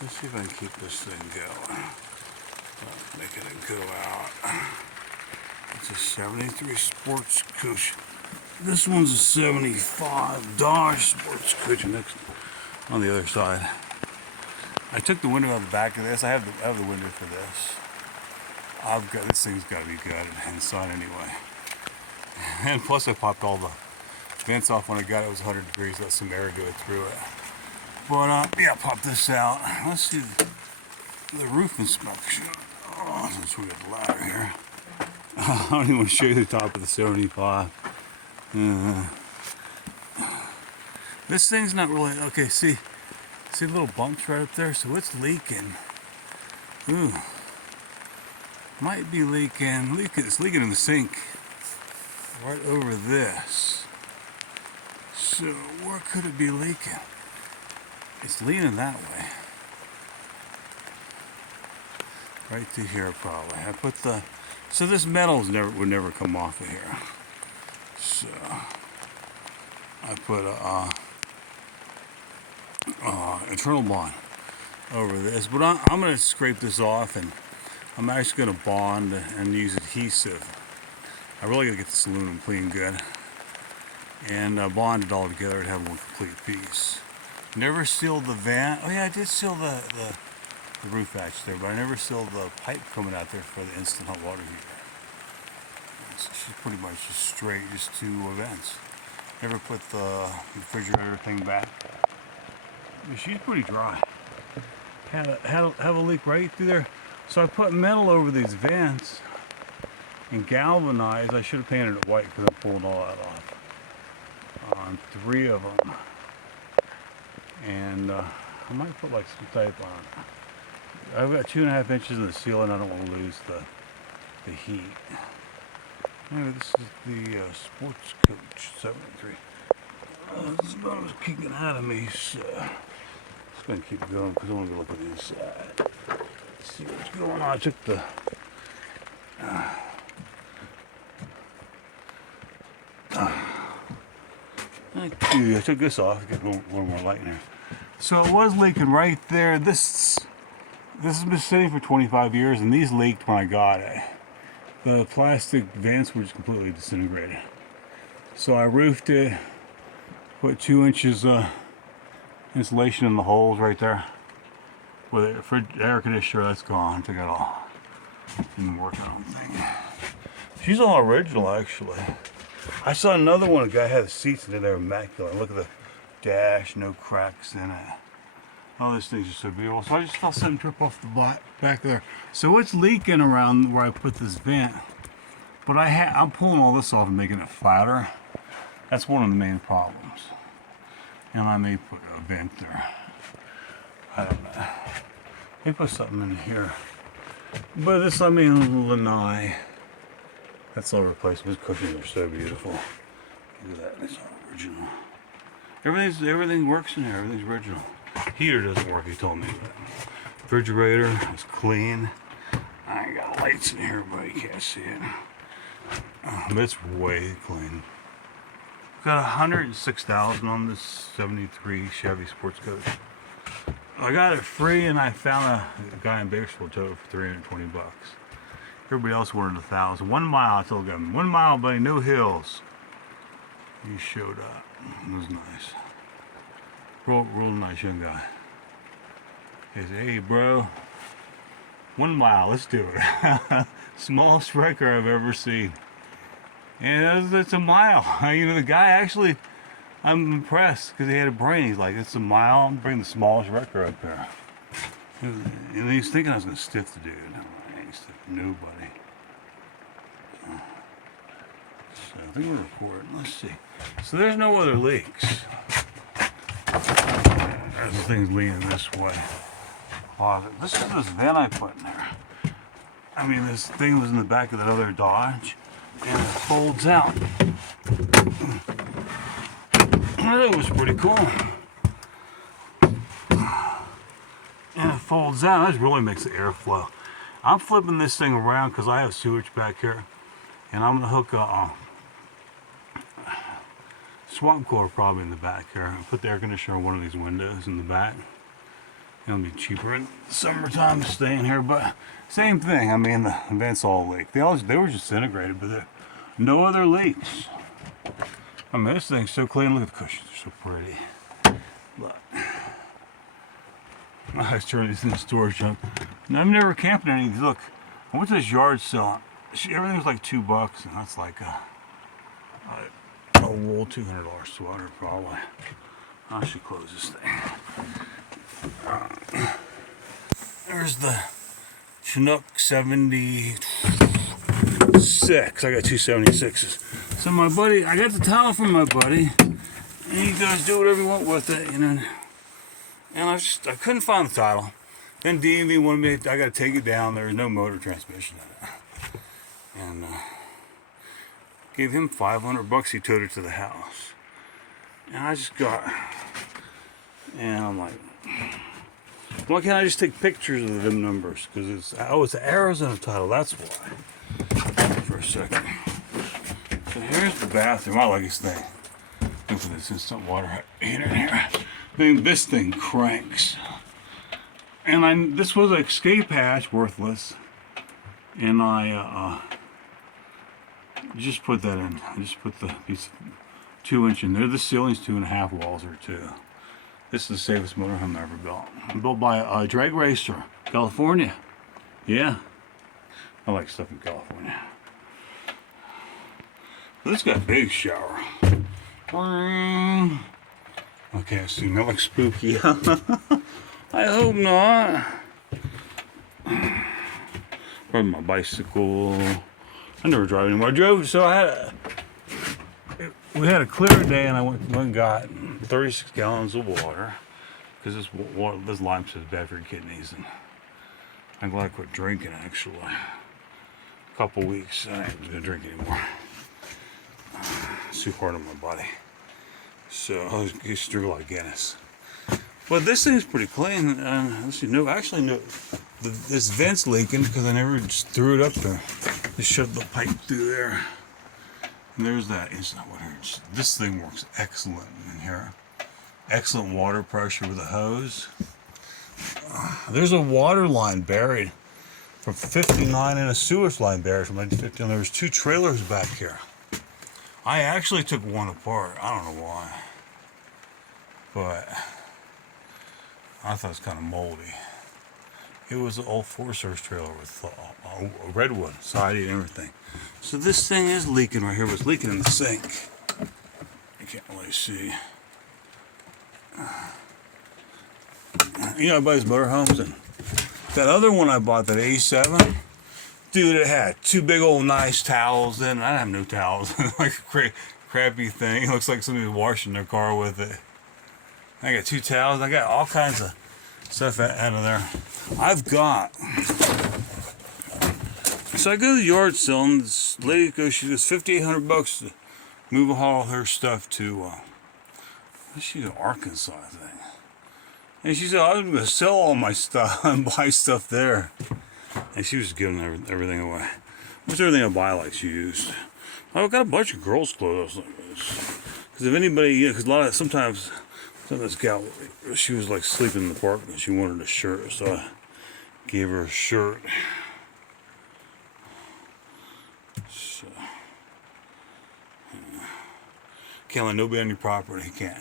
Let's see if I can keep this thing going. Making it go out. It's a 73 Sports Coach. This one's a 75 Dodge Sports Coach. Next on the other side. I took the window out the back of this. I have the window for this. This thing's got to be gutted inside anyway. And plus I popped all the vents off when I got it. It was 100 degrees. Let some air go through it. But yeah, pop this out. Let's see the roof inspection. Oh, since we got the ladder here. I don't even want to show you the top of the 75. This thing's not really okay. See little bumps right up there, so it's leaking. Ooh, might be leaking. It's leaking in the sink right over this. So where could it be leaking? It's leaning that way. Right through here probably. I put so this metal would never come off of here. So I put a internal bond over this, but I'm going to scrape this off, and I'm actually going to bond and use adhesive. I really got to get this aluminum clean good and bond it all together to have one complete piece. Never sealed the vent. Oh yeah, I did seal the roof hatch there, but I never sealed the pipe coming out there for the instant hot water heater. So she's pretty much just straight, just two vents. Never put the refrigerator thing back. She's pretty dry. Have a leak right through there. So I put metal over these vents and galvanized. I should have painted it white because I pulled all that off on 3 of them. And I might put like some tape on it. I've got 2.5 inches in the ceiling. I don't want to lose the heat. Anyway, this is the Sports Coach 73. This bone was kicking out of me, so just gonna keep going because I want to look at the inside. Let's see what's going on. I took the I took this off to get a little more light in there. So it was leaking right there. This has been sitting for 25 years, and these leaked when I got it. The plastic vents were just completely disintegrated. So I roofed it, put 2 inches insulation in the holes right there. With it for the air conditioner, that's gone. Took it all. Didn't work on the thing. She's all original, actually. I saw another one. A guy had the seats in it. They're immaculate. Look at the dash, no cracks in it. Oh, this thing's just so beautiful. So I just felt something trip off the back there. So it's leaking around where I put this vent. But I'm pulling all this off and making it flatter. That's one of the main problems. And I may put a vent there. I don't know. They put something in here. But this, I mean, lanai. That's all replacement. These cushions are so beautiful. Look at that. It's all original. Everything works in here. Everything's original. Heater doesn't work, he told me. But refrigerator is clean. I ain't got lights in here, but you can't see it. But it's way clean. Got 106,000 on this 73 Chevy Sports Coach. I got it free, and I found a guy in Bakersfield tow it for 320 bucks. Everybody else wanted 1,000. 1 mile, I told him. 1 mile, buddy, no hills. He showed up. It was nice. Real nice young guy. He said, hey, bro, 1 mile, let's do it. Smallest wrecker I've ever seen. And it's a mile. You know, the guy actually, I'm impressed because he had a brain. He's like, it's a mile. I'm bringing the smallest wrecker up there. And he's thinking I was going to stiff the dude. I ain't stiffing nobody. So I think we're recording. Let's see. So there's no other leaks. There's the thing's leaning this way. This is this vent I put in there. I mean, this thing was in the back of that other Dodge, and it folds out. That was pretty cool. And it folds out. This really makes the air flow. I'm flipping this thing around because I have sewage back here, and I'm gonna hook a swamp cooler probably in the back here. I put the air conditioner on one of these windows in the back. It'll be cheaper in summertime to stay in here, but same thing. I mean, the vents all leaked. They were just disintegrated, but no other leaks. I mean, this thing's so clean. Look at the cushions; they're so pretty. Look. I was turning these into storage junk. Now, I've never camped in any of these. Look, I went to this yard sale. Everything was like $2, and that's like a wool $200 sweater probably. I should close this thing. There's the Chinook 76. I got two 76s. So my buddy, I got the towel from my buddy, and you guys do whatever you want with it, you know. And I couldn't find the title. Then DMV wanted me, I got to take it down. There was no motor transmission in it. And gave him $500. He towed it to the house. And I just got, and I'm like, why can't I just take pictures of them numbers? Because it's the Arizona title, that's why. For a second. So here's the bathroom. I like this thing. Look at this instant water heater in here. This thing cranks. And this was an escape hatch, worthless. And I just put that in. I just put the piece of 2-inch in there. The ceiling's 2.5, walls are 2. This is the safest motorhome I ever built. Built by a drag racer, California. Yeah, I like stuff in California. This got a big shower. I can't see. That looks spooky. I hope not. Probably my bicycle. I never drive anymore. I drove, so we had a clear day, and I went and got 36 gallons of water because this lime stuff is bad for your kidneys, and I'm glad I quit drinking. Actually, a couple weeks I ain't gonna drink anymore. It's too hard on my body. So I used to drink a lot of Guinness. But this thing's pretty clean. Let's see, this vent's leaking because I never just threw it up there. Just shoved the pipe through there. And there's that. It's not what hurts. This thing works excellent in here. Excellent water pressure with a hose. There's a water line buried from 59 and a sewage line buried from 1950. And there was 2 trailers back here. I actually took one apart. I don't know why. But I thought it was kind of moldy. It was an old Forest Service trailer with a redwood siding and everything. So this thing is leaking right here. It was leaking in the sink. You can't really see. You know, I buy these motorhomes, and that other one I bought, that 87, dude, it had 2 big old nice towels in it. I didn't have no towels. Like a crappy thing. It looks like somebody was washing their car with it. I got 2 towels. I got all kinds of stuff out of there. So I go to the yard sale, and this lady goes, she goes $5,800 to move all her stuff to, she's in Arkansas, I think. And she said, I was going to sell all my stuff and buy stuff there. And she was giving everything away. Most everything I buy, like, she used. I've got a bunch of girls' clothes like this. Because if anybody, you know, because sometimes this gal, she was like sleeping in the park and she wanted a shirt, so I gave her a shirt. So, can't let nobody on your property. Can't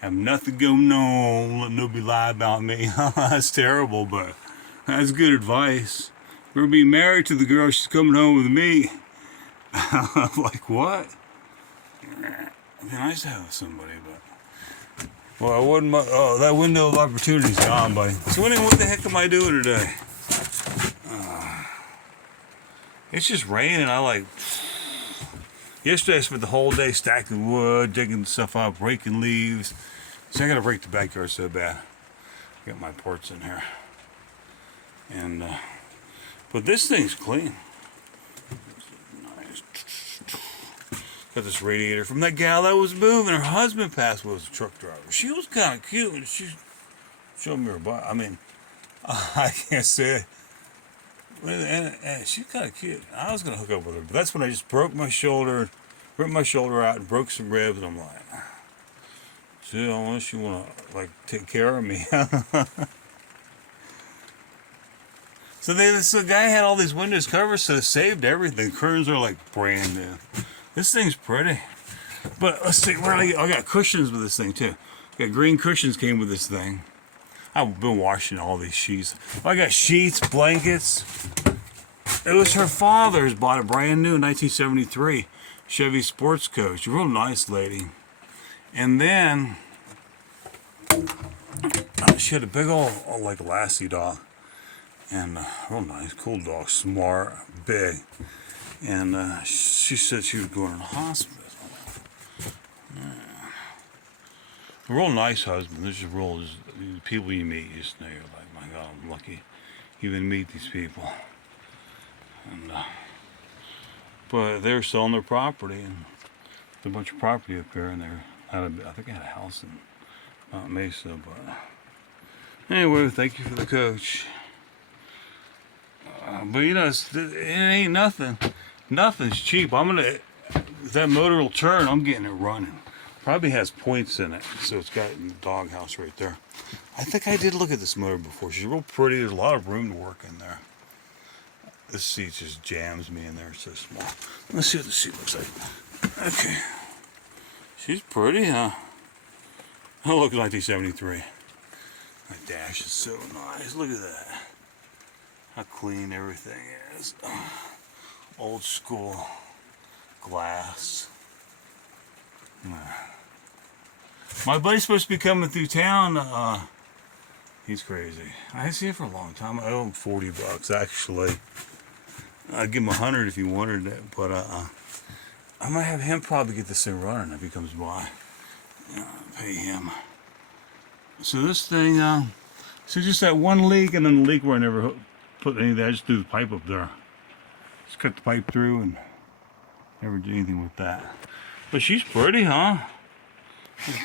have nothing going on. Let nobody lie about me. That's terrible, but that's good advice. We're gonna be married to the girl. She's coming home with me. I'm like, what? It'd be nice to have somebody, but well, I wouldn't. That window of opportunity's gone, buddy. So anyway, what the heck am I doing today? It's just raining. Yesterday I spent the whole day stacking wood, digging stuff up, raking leaves. So I gotta rake the backyard so bad. Got my ports in here, and but this thing's clean. Nice. Got this radiator from that gal that was moving. Her husband passed away, was a truck driver. She was kind of cute, and she showed me her butt. I mean, I can't say it. And she's kind of cute. I was gonna hook up with her, but that's when I just broke my shoulder, ripped my shoulder out, and broke some ribs. And I'm like, see, unless you wanna like take care of me. So the guy had all these windows covered, so it saved everything. Curtains are like brand new. This thing's pretty. But let's see, I got cushions with this thing too. Got green cushions came with this thing. I've been washing all these sheets. I got sheets, blankets. It was her father's, bought it brand new in 1973. Chevy Sports Coach, real nice lady. And then she had a big old like Lassie dog, and real nice, cool dog, smart, big. And she said she was going to the hospital. A real nice husband. This is real. The people you meet, you just know you're like, my God, I'm lucky you even meet these people. And but they were selling their property, and a bunch of property up here, and I think I had a house in Mount Mesa. But anyway, thank you for the coach. But you know, it ain't nothing. Nothing's cheap. If that motor will turn, I'm getting it running. Probably has points in it, so it's got the doghouse right there. I think I did look at this motor before. She's real pretty. There's a lot of room to work in there. This seat just jams me in there. It's so small. Let's see what the seat looks like. Okay. She's pretty, huh? Oh, look, 1973. My dash is so nice. Look at that. How clean everything is. Old school glass. My buddy's supposed to be coming through town. He's crazy. I haven't seen him for a long time. I owe him $40 actually. I'd give him 100 if he wanted it, but I might have him probably get this thing running if he comes by. Pay him. So this thing, so just that one leak, and then the leak where I never put any of that. I just threw the pipe up there. Just cut the pipe through and never did anything with that. But she's pretty, huh?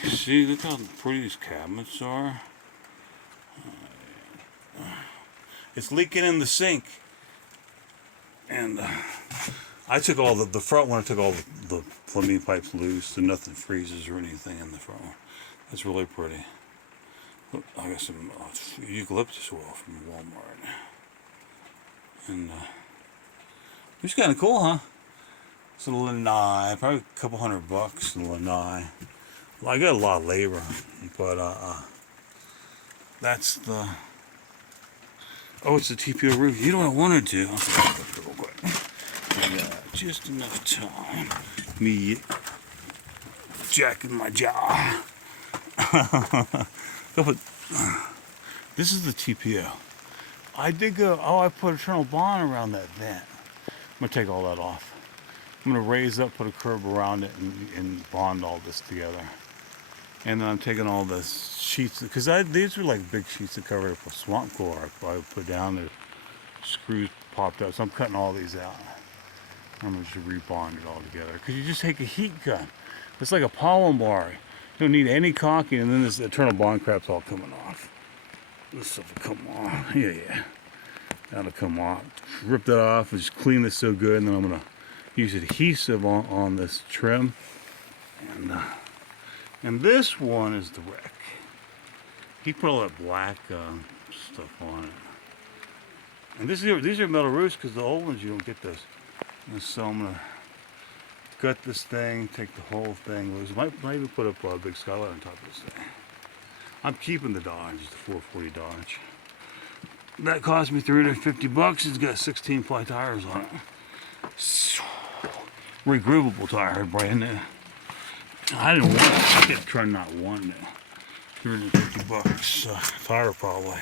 See, look how pretty these cabinets are. It's leaking in the sink. And I took all the front one, I took all the plumbing pipes loose, so nothing freezes or anything in the front one. That's really pretty. Look, I got some eucalyptus oil from Walmart. And it's kind of cool, huh? It's a lanai, probably a couple $100 in lanai. Well, I got a lot of labor, but that's the. Oh, it's the TPO roof. You know what I wanted to? I'll go real quick. I got just enough time. Me jacking my jaw. This is the TPO. I did go. Oh, I put eternal bond around that vent. I'm gonna take all that off. I'm gonna raise up, put a curb around it, and bond all this together. And then I'm taking all the sheets, because these were like big sheets that covered up with swamp core. I put down, the screws popped up, so I'm cutting all these out. I'm going to rebond it all together, because you just take a heat gun. It's like a pollen bar. You don't need any caulking, and then this eternal bond crap's all coming off. This stuff will come off. Yeah. That'll come off. Rip that off and just clean this so good, and then I'm going to use adhesive on this trim. And this one is the wreck. He put all that black stuff on it. And these are metal roofs, because the old ones you don't get those. And so I'm gonna gut this thing, take the whole thing loose. Might even put up a big skylight on top of this thing. I'm keeping the Dodge, the 440 Dodge. That cost me $350. It's got 16 ply tires on it. Regroovable tire, brand new. I didn't want it. I kept trying not wanting it. $350 tire probably.